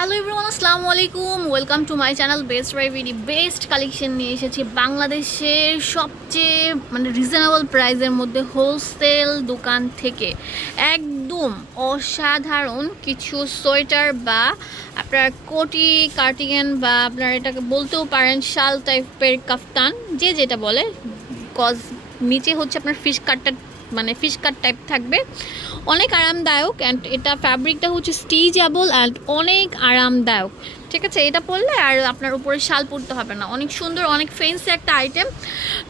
Hello everyone আসসালামু আলাইকুম welcome to my channel best রাইভিডি best collection নিয়ে এসেছি বাংলাদেশের সবচেয়ে মানে রিজনেবল প্রাইসের মধ্যে হোলসেল দোকান থেকে। একদম অসাধারণ কিছু সোয়েটার বা আপনার কোটি, কার্টিগান বা আপনার এটাকে বলতেও পারেন, শাল টাইপের কাফতান, যে যেটা বলে কজ নিচে হচ্ছে আপনার ফিশ কাটটা মানে ফিশ কাট টাইপ থাকবে। অনেক আরামদায়ক অ্যান্ড এটা ফ্যাব্রিকটা হচ্ছে স্টিচেবল অ্যান্ড অনেক আরামদায়ক। ঠিক আছে? এটা পরলে আর আপনার উপরে শাল পরতে হবে না। অনেক সুন্দর, অনেক ফেন্সি একটা আইটেম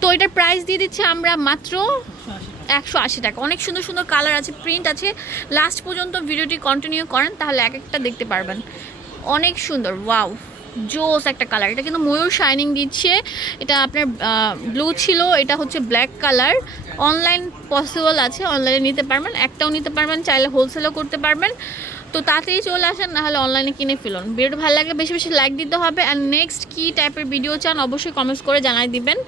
তো এটার প্রাইস দিয়ে দিচ্ছে আমরা মাত্র একশো আশি টাকা। অনেক সুন্দর সুন্দর কালার আছে প্রিন্ট আছে। লাস্ট পর্যন্ত ভিডিওটি কন্টিনিউ করেন, তাহলে এক একটা দেখতে পারবেন। অনেক সুন্দর ওয়াও জোস একটা কালার এটা কিন্তু ময়ূর শাইনিং দিচ্ছে। এটা আপনার ব্লু ছিল, এটা হচ্ছে ব্ল্যাক কালার অনলাইন পসিবল আছে অনলাইনে নিতে পারবেন, একটাও নিতে পারবেন, চাইলে হোলসেলও করতে পারবেন। তো তাড়াতাড়ি চলে আসেন নাহলে অনলাইনে কিনে ফেলুন। ভিডিও ভালো লাগলে বেশি বেশি লাইক দিতে হবে। অ্যান্ড নেক্সট কী টাইপের ভিডিও চান, অবশ্যই কমেন্টস করে জানাই দিবেন।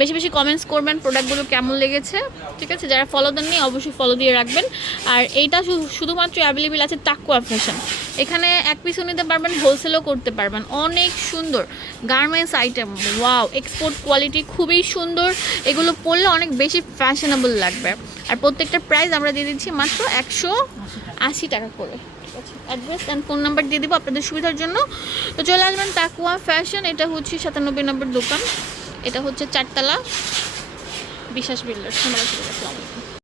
বেশি বেশি কমেন্টস করবেন প্রোডাক্টগুলো কেমন লেগেছে, ঠিক আছে? যারা ফলো দেননি, অবশ্যই ফলো দিয়ে রাখবেন। আর এইটা শুধুমাত্র অ্যাভেলেবেল আছে তাকুয়া ফ্যাশন এখানে এক পিসও নিতে পারবেন হোলসেলও করতে পারবেন। অনেক সুন্দর garments item wow export quality খুবই সুন্দর। এগুলো পরলে অনেক বেশি ফ্যাশনেবল লাগবে। আর প্রত্যেকটা প্রাইস আমরা দিয়ে দিচ্ছি মাত্র একশো আশি টাকা করে। অ্যাড্রেস অ্যান্ড ফোন নাম্বার দিয়ে দিব আপনাদের সুবিধার জন্য। তো চলে আসবেন তাকুয়া ফ্যাশন এটা হচ্ছে সাতানব্বই নম্বর দোকান। এটা হচ্ছে চারতলা, বিশ্বাস বিল্ডার্স। আমরা